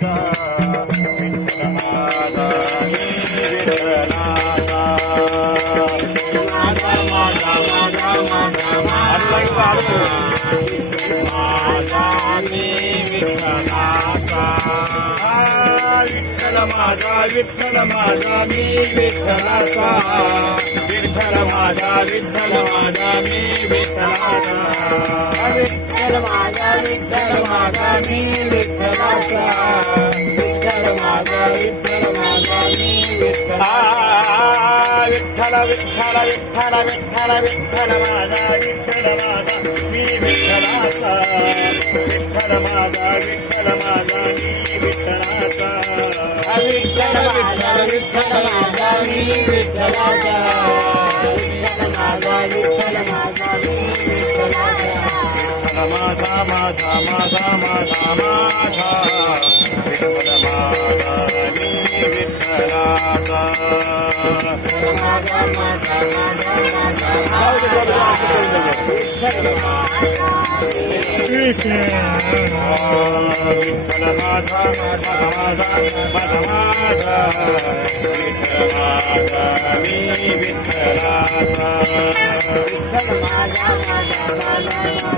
माझा विठ्ठल माझा मी विठ्ठलाचा माझा माझा माझा माझा माझा मी विठ्ठलाचा विठ्ठल माझा मी विठ्ठलाचा विठ्ठल माझा मी विठ्ठलाचा विठ्ठल माझा मी विठ्ठलाचा विठ्ठल माझा मी विठ्ठलाचा विठ्ठल विठ्ठल विठ्ठल विठ्ठल विठ्ठल माझा मी विठ्ठलाचा विठ्ठल माझा मी विठ्ठलाचा विठ्ठल विठ्ठल विठ्ठल माझा मी विठ्ठलाचा विठ्ठल माझा मी विठ्ठलाचा माझा माझा माझा माझा माझा विठ्ठल माझा मी विठ्ठलाचा माझा माझा माझा विठ्ठल माझा मी विठ्ठलाचा विठ्ठल माझा